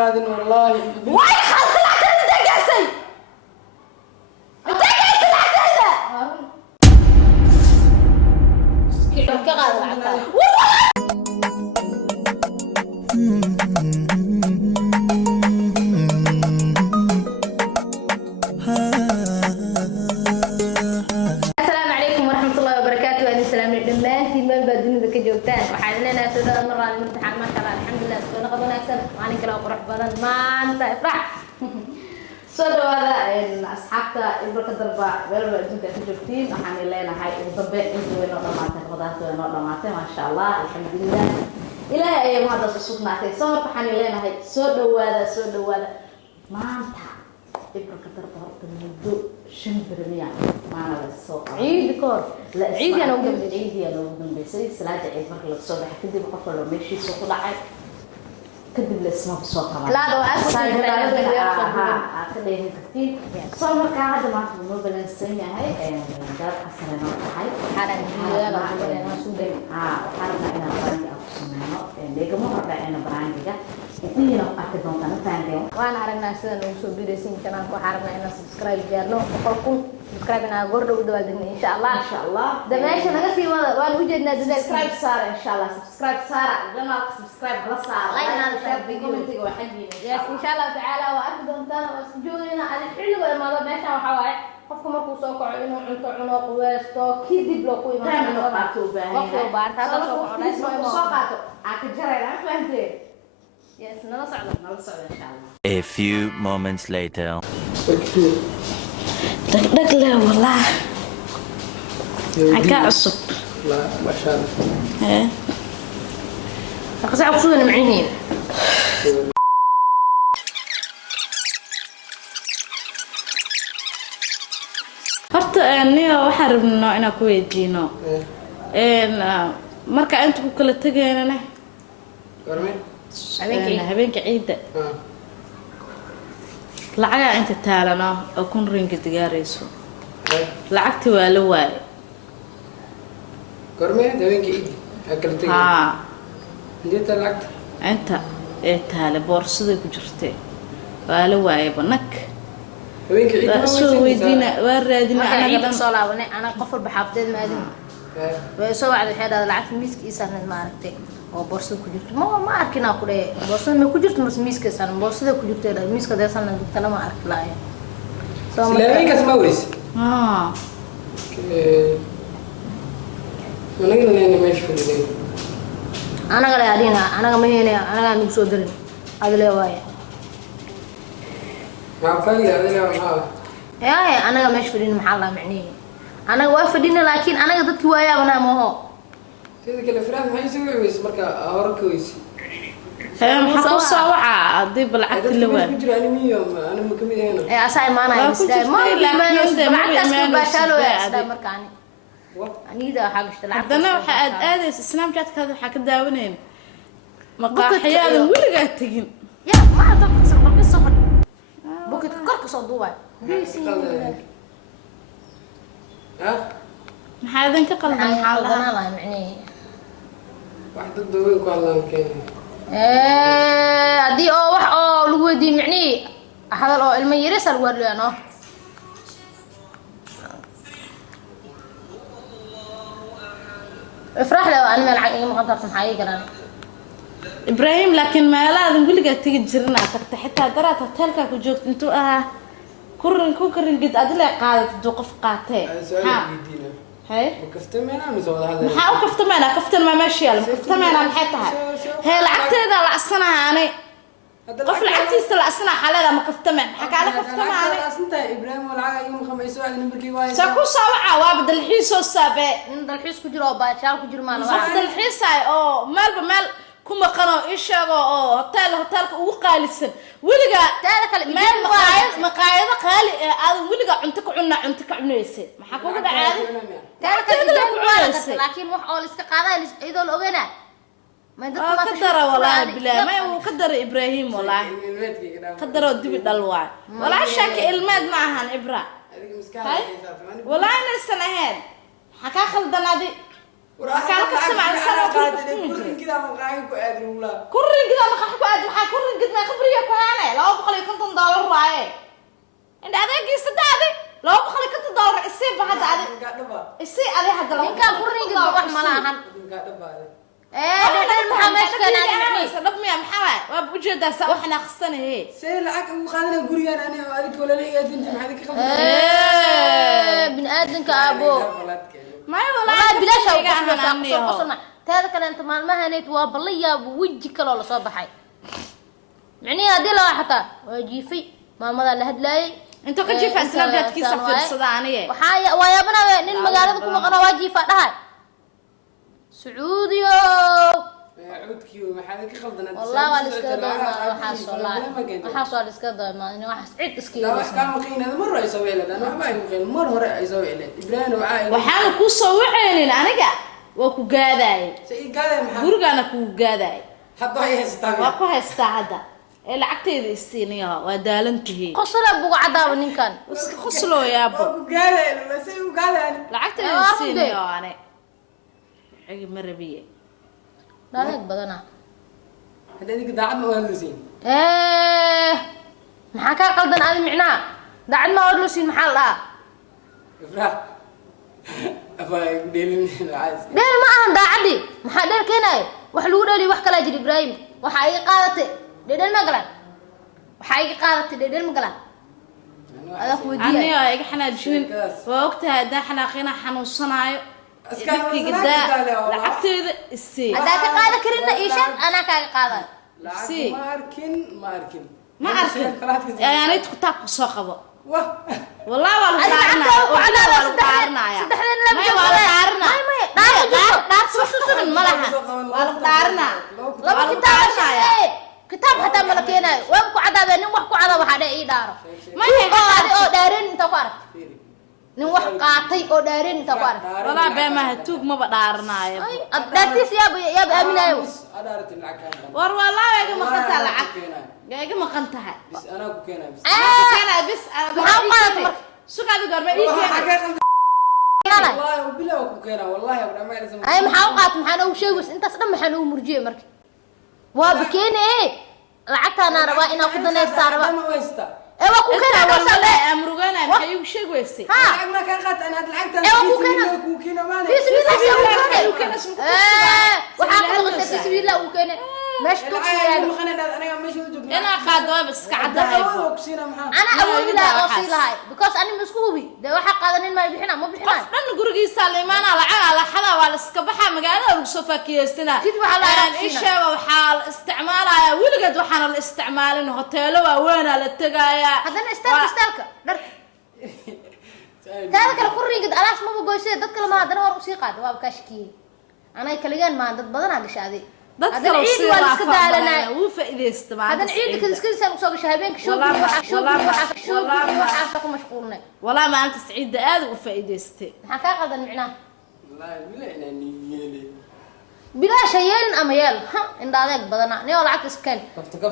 قادن والله واي خلط العتاد انت قاسي انت قاسي العتاد كيف قاعد العتاد joogtaan waxaan leenahay sida maraan imtixaan ma kala alxamdulillah soo noqon wanaagsan maalin kale oo qurux badan maanta ifrax soo dhawaada asxaabta ilbarka darba weelba adduunka ka joogtiin waxaan leenahay ugu dambeyn inta way noo dhamaatay qodaalka way noo dhamaatay maasha allah alxamdulillah ilaahay ayaa mahad u sugnaatay soo waxaan leenahay soo dhawaada maanta ilbarka darba horta muddo شنبرمية معنا بالسوق عيد كور لا عيد أنا وجنب العيد أنا وجنب بيسوي سلاجة عيد مرة الصبح كده بقفل لو ماشي سوق ضعف كده الاسم بسوق لا ده أسهل كده كتير صار مرة هذا ما في مو بنسميه هاي دار أسرنا هاي حالا لا أنا سودي حالا أنا براندي أقسمه لقى مرة أنا براندي كده إني لو أكيد أنا فاهم وأنا عرفنا سنة وشو بيرسين كمان وحرمنا إن سبسكرايب جارنا وقولكم سبسكرايب أنا أقرب ودوالدني إن شاء الله ده ماشي أنا قصدي وأنا وجدنا سبسكرايب صار إن شاء الله سبسكرايب صار لما سبسكرايب خلاص صار لايك أنا شايف بيكومنتي وحبيبي إن شاء الله تعالى وأكيد أنت وسجوننا على الحلو وما ضل ماشي وحواي qofka markuu soo kaco inuu cunto cuno quweysto kidib loo ku imaan karo qaato baahan hada soo qaato ka jaray aan fahamtay yes nala socdo insha Allah. A few moments later. دق لا والله عكا عصب لا ما شاء الله ايه قصي عصبنا معينين horta aniga waxaan rabnaa inaan ku weydiino marka inta ku kala tagaynana habeenka ciida lacaga inta taalana oo kun ringa digaarayso lacagti waa la waay gormeen habeenka ciida kala tagay inta lacagta inta ee taale boorsada ku jirtay waa la waay banak habeenka ciida soo weydiina waa raadina anaga dhan soo laabanay ana qof walba xaafdeed maadin way soo wacday xeedada lacagta miiskiisa aan ma aragtay oo boorsada ku jirto ma arkina ku dheey boorsada ma ku jirto mas miiskiisa aan boorsada ku jirto miiska deesan dadka lama arki laayo soo ma habeenkaas ma weys anaga leena meesh fadhiday anaga leeyadina anaga ma heena anaga aan soo dirin adile waaya ما فعلي هذا ما يا أنا مش فدين محل معني أنا وافدين لكن أنا قدرت وياه وأنا ما هو تذكر الأفلام هاي يسوي ويس مركا أورك ويس هم حقوا سواعة ضيب العقل اللي وين بجري أنيمية أنا مكمل هنا يا أساي ما أنا يستاهل ما بالعكس بشالو يا أساي مركاني أني إذا حاجة اشتغل عندنا واحد أدرس السنام جات كذا حق داونين مقاحية ولا قاعد تجين يا ما أعتقد صفر بس صفر بوكت كرك صدوع ها هذا انك قلبنا حالها لا معني واحد الدوين والله ممكن ادي او wax oo lagu weydiin micni hadal oo ilmo yaris al warleeno افرح لو انا ملعب اي مقدرت maxay garan إبراهيم لكن ما لا نقول لك تيجي تجرنا تحت حتى درات هتلك كوجوت أنتو كورن قد أدلع قاعدة توقف قاتين ها هاي كفتم أنا مزود هذا محاو كفتم ما ماشي يلا كفتم أنا محيطها هي العقد هذا العصنا يعني قفل عقد يستل عصنا حلا ما كفتم حكى على كفتم أنا أنت إبراهيم والعقد يوم خميس واحد نبكي وايد سكوا سواعة وابد الحيس والسابع من الحيس كجرو بايشال كجرو ما نوع الحيس هاي أو مال كم قناة إيش أو هتالك وقالسن ولقى مقاعد قال هذا ولقى عنتك عنيسة ما حكوا كده عادي لكن وح أول استقاضة إذا الأغنى ما قدر والله بالله ما هو قدر إبراهيم والله قدر الدب الدلوع ولا شك الماد معها إبراهيم ولا أنا السنة هاد حكى خلدنا دي كان كسمع السنة كورن كذا مقاعد كوادر ولا كورن كذا مقاعد كوادر حا كورن قد ما خبرية صدقني لو بخليك تدور السيف بعد عادي السيف عليه حد لو ninkaan furiinka wax ma lahan dhedhel maxaa meesha keenaan صدق ميا محمد وبوجه ده سوا احنا خصنا هي سيل عك وخلنا غوريان انا وادك ولا لي انت maxaad ka bin aadanka abo ما والله بلاش او قصنا تهذا كان انت maalmahaneed waa ballaya wiji kale la soo baxay macni hadii la xata wajiifay maamada la hadlaayay انت كجيف اسلام كيسا فرصدا انيه waxaa waayabana nin magaalada ku maqan waajiifa dhahay sacuudiyo عودكي maxaad ka qaldanad والله waa iska doomaa waxa soo iska doomaa wax cid iska wax ka maqinada mar ay soo weeladaan wax baa maqin mar hore ay soo weeleen ibrahim waa waxaan ku soo waceenin aniga waa ku gaadaay say gaaday maxaa gurigana ku gaadaay hadda ay haystaan waa ku haystaa hadda ee lacagteeda isiiniyo waa daalantihiin qosla bugu cadaaba ninkan iska qoslo yaabo ku gaaday la say u gaadaan lacagteeda isiiniyo ane xigi marabiye daalag badana hadda idinka daacad ma wahluusin maxaa ka qaldan aad micnaa daacad ma wahluusin maxaa la ifrah afay dheelin aas deel ma ahan daacadi maxaa deel keenay wax lagu dhali wax kala jir ibrahim waxa ay qaadatay deel ma galan waxa ay qaadatay deel ma galan ada ku wadiya aniga iga xanaajin waa ogtahay hadda xanaaqina xanuunsanaayo iskii gadaa lacagteeda isii ada ka qaada karina ishan ana ka qaada si ma arkin ما أعرف يعني أنت كنت أقصى خبر والله والله دارنا والله والله دارنا يا ما والله دارنا دار سوسن ملها والله دارنا لما كتاب حتى ملكينا وابكو عذاب نوحكو عذاب حدا إيه دار ما هي هذه أو دارين تقارب نوح قاطي أو دارين تقارب والله بما هتوق ما بدارنا يا دارتيس يا بأمينة ور والله يا ما قنت العك يا ما قنتها بس أنا كوكينا بس أنا بس أنا شو قاعد يقول ما والله وبلا كوكينا والله يا ابن ما لازم أي محاوقات محنا وشيء بس أنت أصلا محنا ومرجية مركي وبكين إيه لعتها أنا رواينا وكذا نستعرض ما ويستا ايوا كوكينا والله امرغانا maxay u sheegaysi lacagna ka qaat ana lacagta كوكينا ما في سبيل waxa ku qasay في سبيل الله وكان ماشي انا ماشي وجبنا انا qaado bas ka cadahay انا اول لا اوصي لهاي because انا مسكوبي ده waxa qaadanin ma bixina ma bixina dhan gurigiisa leemaan lacag la xada waa la iska baxa magaalada lagu soo fakiyeystina isha waxa la isticmaalaya wiligeed waxaan la isticmaalin hoteelo waaweyn la tagaya hadana istaalka dharka taada kala qurriga alaas ma goysay dad kale ma hadana war u sii qaad waa ka shakiyay anay kaliyan ma dad badan aan gashaday dad kale u sii waa faa'iideystaa uu faa'iideysta ma hadana ciid kiska soo gashay habeenka waxa ku mashquulnay والله ما انت سعيد aad u faa'iideystay maxaa ka qadan micnaa wallahi bila inaan niyeel bilaash yeelin ama yeel ha indhadeeg badana niyo lacag iskan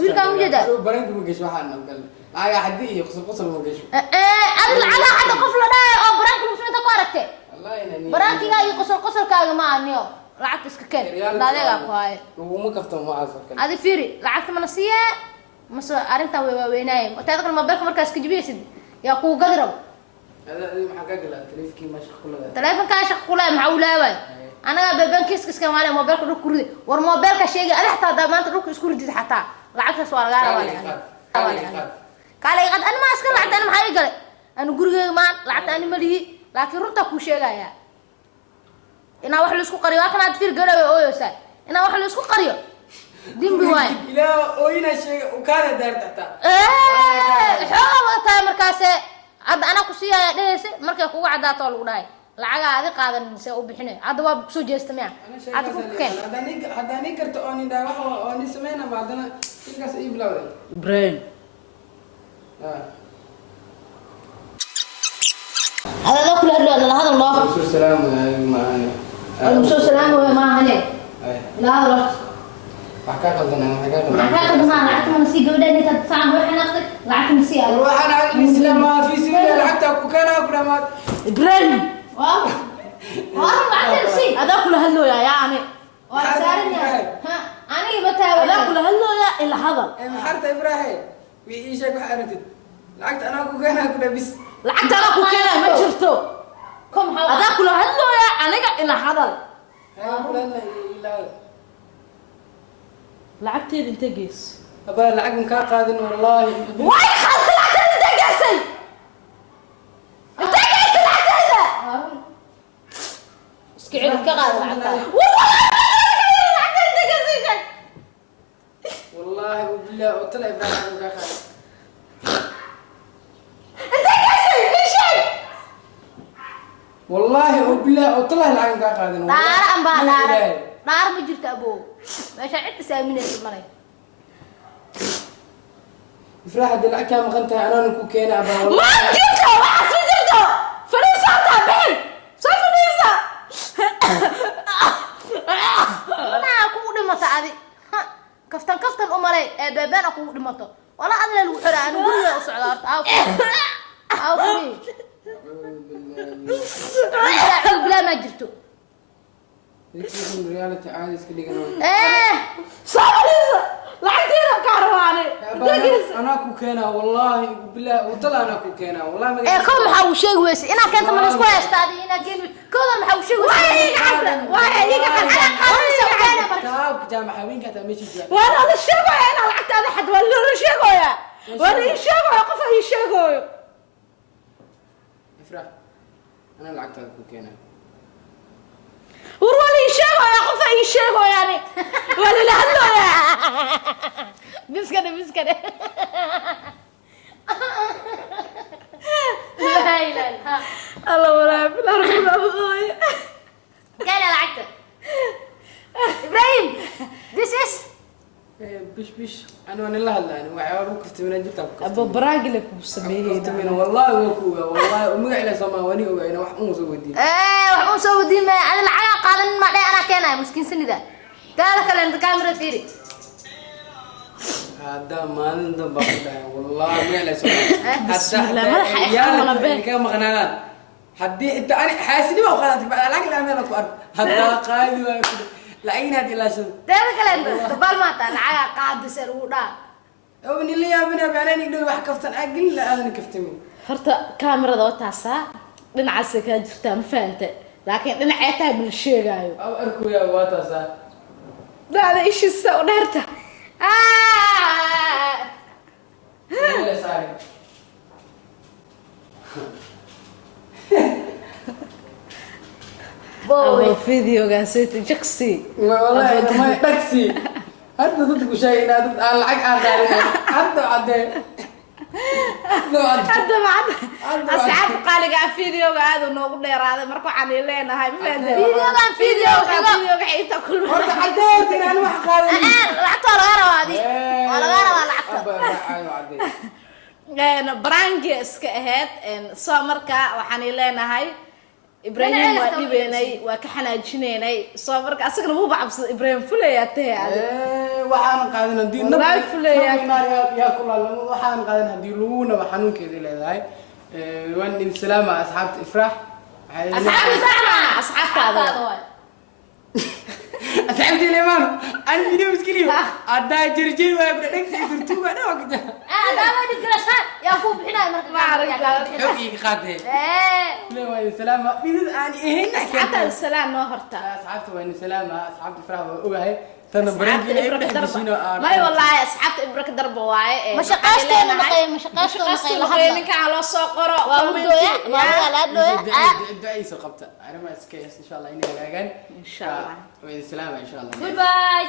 wiilka ma jeeda baranku ma gasho waxaan nagal laaga hadii iyo qosol ma gasho adil ala hada qof la dhaay oo baranku muslimta ku aragtay wallahi inaan barankiga iyo qosolkaaga ma ahniyo lacag iska keen indhadeega ku hay uma kafto ma aasoo adi fiiri lacagta ma nasiya maso arinta way waaweynay taada kale mobilka markaas ka jibiysid yaa ku gadro هذا ما حقق لا تليفكي ما شغله تليفونka shaqule maxaa u laabay anaga bebankiiska iska maale mobilka dhulka ku ridi war mobilka sheegay ada xataa maanta dhulka isku ridid xataa lacagtaas waa laga rabaa kale qad ana ma iska lacagta ana maxay galay ana gurigeyga ma lacagta ana malihi laakiin runta ku sheegaya ina wax la isku qariyo kana fiir galay ooyosay ina wax la isku qariyo dimbi waay ila ooyina sheegay u kaana daarta xoolo markaas hadda ana ku siiyay dheesay markay kugu cadaato lagu dhahay lacaga aad qaadan si u bixinay hadda waa ku soo jeestamiya hadda ku keen hadda ni karto oo ninda wax oo ni sameeyna baadana ilkaas ay bilawday brain هذا كل هذا الله السلام معنا المسلم سلام وما هني لا لا حكاك قلنا حكاك قلنا لعبت من سي قبل اني تتصعب وحنا لعبت من سي روح انا الاسلام ما في سبيل لعبتك وكان اكل ما brain واو واو لعبت من سي هذا كل هلو يا يعني وسارني ها انا بتاوي هذا كل هلو يا الا هذا محرت ابراهيم ويشك وحرتت lacagta anaa ku keenaa ku dhabis lacagta anaa ku keenaa ma jirto kom maxaa adaa kula hadlooya aniga ila hadal lacagteeda inta gees abaa lacag makaa qaadin wallaahi way khalta lacagteeda inta geesay inta geesay lacagteeda iska celi ka qaad lacagta والله وبالله وطلع إبراهيم وقع خالد انت كاسي شيء والله وبالله وطلع العين وقع خالد دار ام با دار ما جرت ابو ماشي عدت سامينه مالي إفراح هذا العين كان مغنتها أنا نكون كينا أبا والله ما جرته وعصر جرته فريسة تابعين شو فريسة انا اكون دمت عادي كفتن امري بابان اكو دمتو ولا ادنا لو خير انا غريا وسعدارت او بلا ما جرتو يكتبون ريالة عادي سكلي صاريزة لعدينا كهرباني أنا أكو كينا والله وبالله وطلع أنا أكو كينا والله ما ايه كم حوشي ويس انا كنت من اسكو استادي انا كان كذا محوشي ويس واي كتاب جامعة وين كتاب ماشي جامعة وانا هذا الشيء انا لعبت هذا حد ولا الشيء وانا الشيء قف اي شيء إفراح أنا لعبت أكو كينا ورولي شيء يا قف اي شيء يعني ولا لا بس كده لا لا الله ولا بالله ابوي قال لعبت ابراهيم this is بش أنا الله هلا أنا وعيارو كفت من جبت ابو براقلك وسميه كفت من والله وكويا والله ومقع إلى سماواني وأنا وحمو سودين waxaan soo wadin ma aan lacag qaadan ma dhay ana keenay miskiin sanida taada kale inta kaamira fiiri هذا ما ندم بقى والله ما له سماواني بسم الله ما راح يحرم به كم مغنان حدي أنت أنا حاسدي ما وخلاتك بعد لكن لا أنا أكو هذا قايد لعين هذه لا شو taada kale inta bal ma taa lacag qaadisay uu dhaa ابني اللي يا ابني أنا نقدر واحد كفتن أقل لا أنا كفتني horta kaamirada oo taasa dhinacaas ka jirtaa ma fahamtay laakiin dhinacay tahay bil sheegayo أو أركو يا واتاسا daada ishisa oo dheerta لا ساري boy videogaas jaksi والله ما تاكسي هذا ضدك شيء أنا العق آخر حتى عدين hadda asxaab qaaliga videoga aad u noogu dheeraaday marka waxaan ileenahay ma fahamtay videoga inta kulma horta cadeed inaan wax qaadan lacagta laga rawaadi laga rabaa lacagta brangi iska ahayd soo marka waxaan ileenahay Ibrahim waa dhibeynay waa ka xanaajineenay soo marka asagana wuu bacabsad Ibrahim fuleeyaa tahay waxaan qaadan hadii wallahi fuleeyaa يا كل الله waxaan qaadan hadii luuna wax xanuunkeeda leedahay waan in salaama asxaabta ifraax asxaabtaada asxaabti leeman aan video iskiliyo adaa jirjir waa bidhag turtuga dhawga dama digrasa yaa ku bixinay marka ma aragta xogi qaade leeyahay salaama bidid aan ihina asxaabta salaam noo horta asxaabta waan salaama asxaabta ifraax waa ogahay tan brangi ay dhexdisino ما والله أصحاب إبرك درب واي ما شقاستي ما شقاستي لهذا على سوقرة وأودويا ما هو لا دويا دعي سقطت أنا ما أسكيس إن شاء الله إني لاقين إن شاء الله والسلامة إن شاء الله goodbye